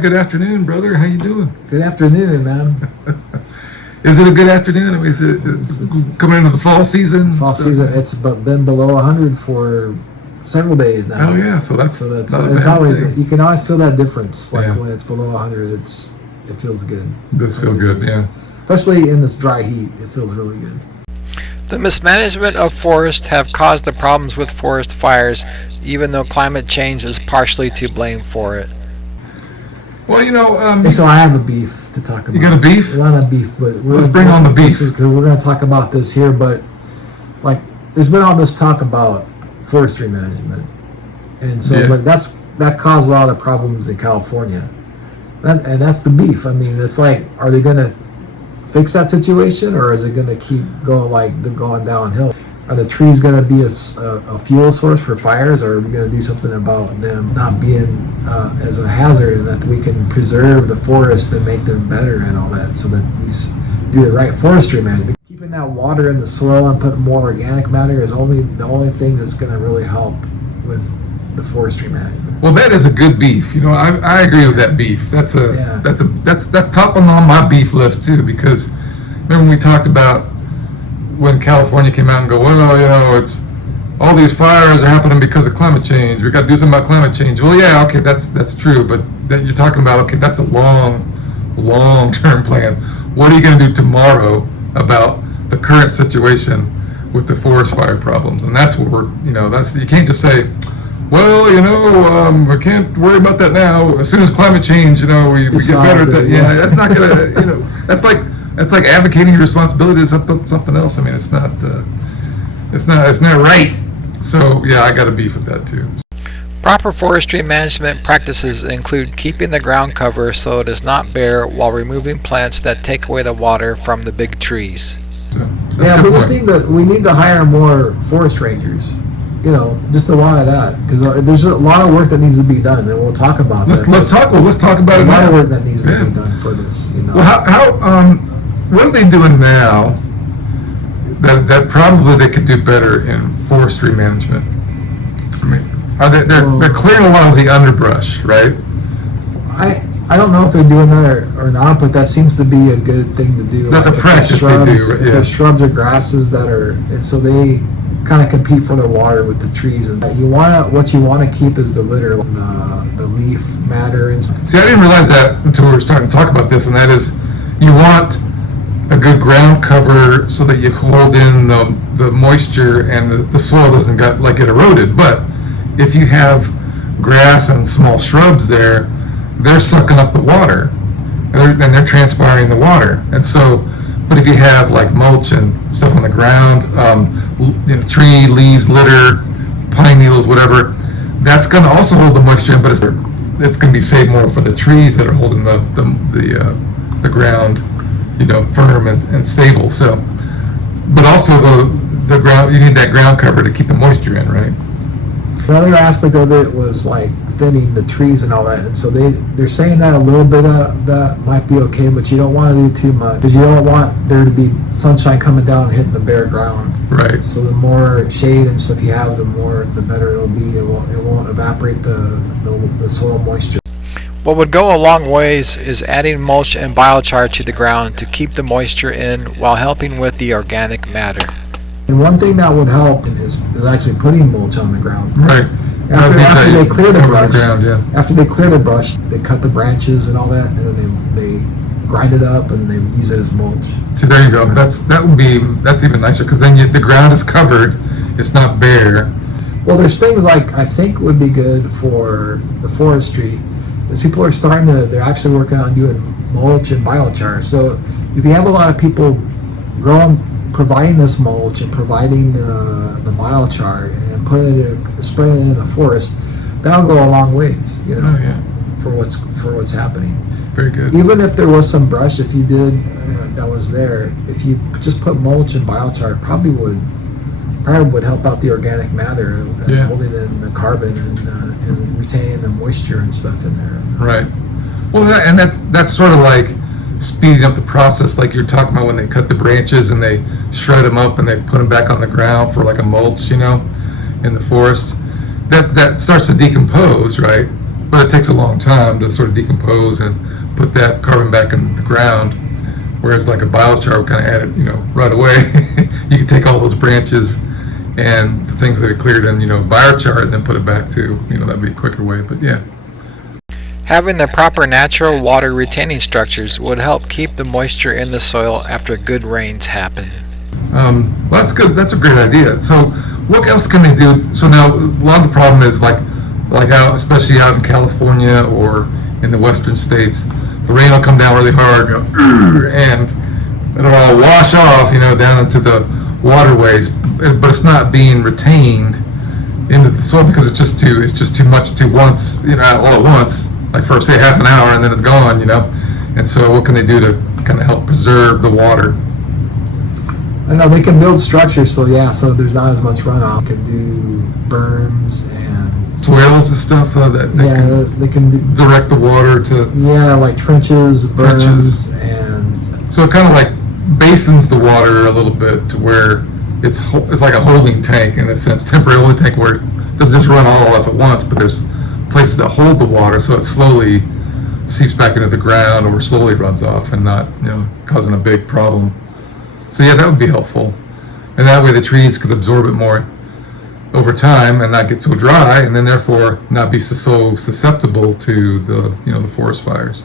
good afternoon, brother. How you doing? Good afternoon, man. Is it a good afternoon? I mean, is it it's coming into the fall season? Fall season. It's been below 100 for several days now. Oh yeah, so that's it's not always thing. you can always feel that difference. Like when it's below 100, it feels good. It does feel good, yeah. Especially in this dry heat, it feels really good. The mismanagement of forests have caused the problems with forest fires, even though climate change is partially to blame for it. Well, so I have a beef to talk about. You got a beef? A lot of beef, but let's bring on the beef. Because we're going to talk about this here, but like there's been all this talk about forestry management, and so that caused a lot of the problems in California, and that's the beef. I mean, it's like, are they going to fix that situation, or is it going to keep going downhill? Are the trees going to be a fuel source for fires, or are we going to do something about them not being as a hazard, and that we can preserve the forest and make them better and all that, so that we do the right forestry management? Keeping that water in the soil and putting more organic matter is the only thing that's going to really help with the forestry management. Well, that is a good beef. I agree with that beef. That's top on my beef list too, because remember when we talked about when California came out and go, well, it's all these fires are happening because of climate change. We got to do something about climate change. Well, yeah, okay, that's true, but that you're talking about, okay, that's a long-term plan. What are you going to do tomorrow about the current situation with the forest fire problems? And that's what you can't just say, well, we can't worry about that now. As soon as climate change, we get better at that. Yeah, that's not gonna, that's like advocating your responsibility to something else. I mean, it's not right. So yeah, I got a beef with that too. Proper forestry management practices include keeping the ground cover so it is not bare, while removing plants that take away the water from the big trees. So, we need to hire more forest rangers. Just a lot of that, because there's a lot of work that needs to be done, and we'll talk about that. Let's talk about it. A lot of work that needs to be done for this. Well, what are they doing now that probably they could do better in forestry management? I mean, they're clearing a lot of the underbrush, right? I don't know if they're doing that or not, but that seems to be a good thing to do. That's a practice they do, right? Yeah. There's shrubs or grasses and so they kind of compete for the water with the trees, and what you want to keep is the litter, the leaf matter. And see, I didn't realize that until we were starting to talk about this, and that is, you want a good ground cover so that you hold in the moisture and the soil doesn't get eroded. But if you have grass and small shrubs there, they're sucking up the water, and they're transpiring the water. And so, but if you have like mulch and stuff on the ground, tree leaves, litter, pine needles, whatever, that's going to also hold the moisture in, but it's going to be saved more for the trees that are holding the ground, firm and stable. So, but also the ground, you need that ground cover to keep the moisture in, right? Another aspect of it was like thinning the trees and all that, and so they're saying that a little bit of that might be okay, but you don't want to do too much, because you don't want there to be sunshine coming down and hitting the bare ground. Right. So the more shade and stuff you have, the better it'll be. It won't evaporate the soil moisture. What would go a long ways is adding mulch and biochar to the ground to keep the moisture in while helping with the organic matter. And one thing that would help is actually putting mulch on the ground. Right. After they clear the brush, after they clear the brush, they cut the branches and all that, and then they grind it up and they use it as mulch. So there you go. That's even nicer, because then the ground is covered, it's not bare. Well, there's things like I think would be good for the forestry. Is people are they're actually working on doing mulch and biochar. So if you have a lot of people providing this mulch and providing the biochar and spreading it in the forest, that'll go a long ways, for what's happening. Very good. Even if there was some brush, if you did that was there, if you just put mulch and biochar, it probably would help out the organic matter, holding in the carbon and retaining the moisture and stuff in there. Right. Well, and that's sort of like speeding up the process, like you're talking about when they cut the branches and they shred them up and they put them back on the ground for like a mulch, in the forest. That starts to decompose, right? but it takes a long time to sort of decompose and put that carbon back in the ground. Whereas like a biochar would kind of add it, right away. You can take all those branches and the things that are cleared in, biochar and then put it back to, that'd be a quicker way. But yeah. Having the proper natural water retaining structures would help keep the moisture in the soil after good rains happen. Well, that's good. That's a great idea. So what else can they do? So now a lot of the problem is like out, especially out in California or in the western states, the rain will come down really hard, and it'll all wash off, down into the waterways, but it's not being retained into the soil because it's just too much to once, all at once, like for say half an hour, and then it's gone, And so what can they do to kind of help preserve the water? I know they can build structures, so there's not as much runoff. They can do berms and Swales and stuff that they can direct the water to like trenches, berms, and so it kind of like basins the water a little bit to where it's like a holding tank in a sense, temporary holding tank where it doesn't just run all off at once, but there's places that hold the water so it slowly seeps back into the ground or slowly runs off and not causing a big problem. So yeah, that would be helpful, and that way the trees could absorb it more over time and not get so dry, and then therefore not be so susceptible to the forest fires.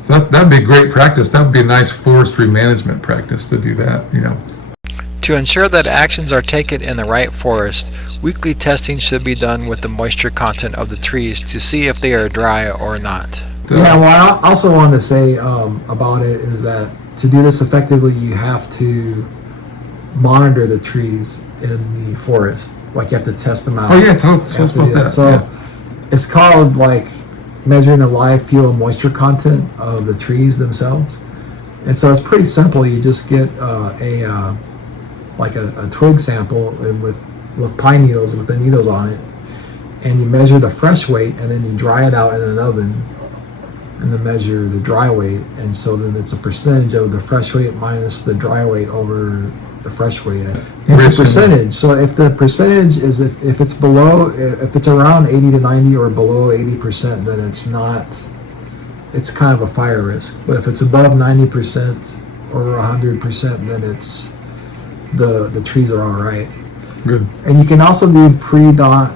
So that'd be a great practice. That would be a nice forestry management practice to do that. To ensure that actions are taken in the right forest, weekly testing should be done with the moisture content of the trees to see if they are dry or not. Well, I also wanted to say about it is that to do this effectively, you have to monitor the trees in the forest. Like you have to test them out. Oh yeah, tell us about that. So it's called like measuring the live fuel moisture content of the trees themselves. And so it's pretty simple. You just get a twig sample with pine needles with the needles on it, and you measure the fresh weight, and then you dry it out in an oven, and then measure the dry weight. And so then it's a percentage of the fresh weight minus the dry weight over the fresh weight. It's a percentage. So if the percentage is if it's around 80 to 90 or below 80%, then it's kind of a fire risk. But if it's above 90% or 100%, then it's the trees are all right. Good. And you can also do pre-dawn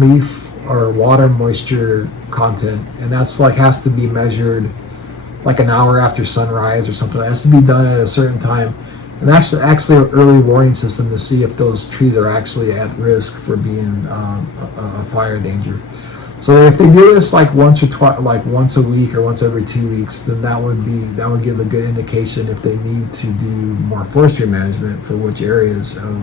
leaf or water moisture content, and that's has to be measured like an hour after sunrise or something. It has to be done at a certain time. And actually an early warning system to see if those trees are actually at risk for being a fire danger. So if they do this once a week or once every 2 weeks, then that would give a good indication if they need to do more forestry management for which areas of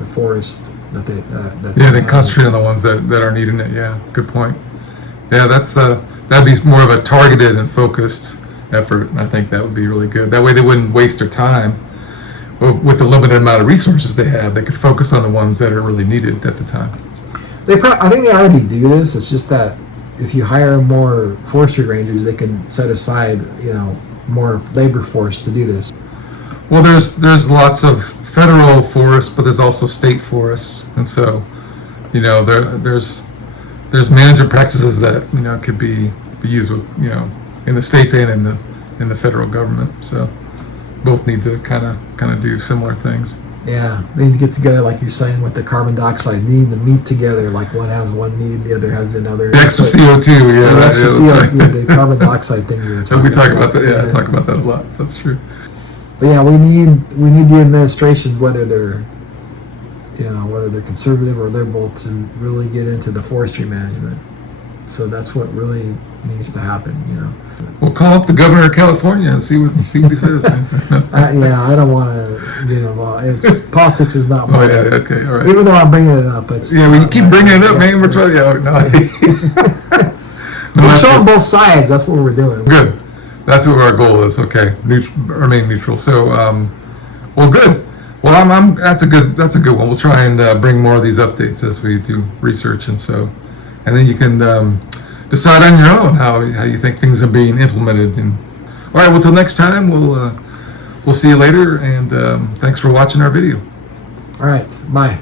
the forest that they concentrate on the ones that are needing it. Yeah, good point. Yeah, that'd be more of a targeted and focused effort. I think that would be really good. That way they wouldn't waste their time with the limited amount of resources they have. They could focus on the ones that are really needed at the time. I think they already do this. It's just that if you hire more forestry rangers, they can set aside more labor force to do this. Well, there's lots of federal forests, but there's also state forests, and so there's management practices that could be used with in the states and in the federal government. So both need to kind of do similar things. Yeah, they need to get together, like you're saying, with the carbon dioxide. They need to meet together. Like one has one need, the other has another. The extra CO2, yeah. The extra CO2, the carbon dioxide thing you were talking about. We talk about that. Yeah, I talk about that a lot. That's true. But yeah, we need the administrations, whether they're conservative or liberal, to really get into the forestry management. So that's what really needs to happen. We'll call up the governor of California and see what he says. I don't want to. It's politics is not. Oh yeah, okay, all right. Even though I'm bringing it up, it's. Yeah, we keep bringing it up, man. We're trying. Yeah, we're showing both sides. That's what we're doing. Good. That's what our goal is. Okay, remain neutral. So, well, good. Well, that's a good one. We'll try and bring more of these updates as we do research, and then you can decide on your own how you think things are being implemented. And all right, well, till next time, we'll see you later, and thanks for watching our video. All right, bye.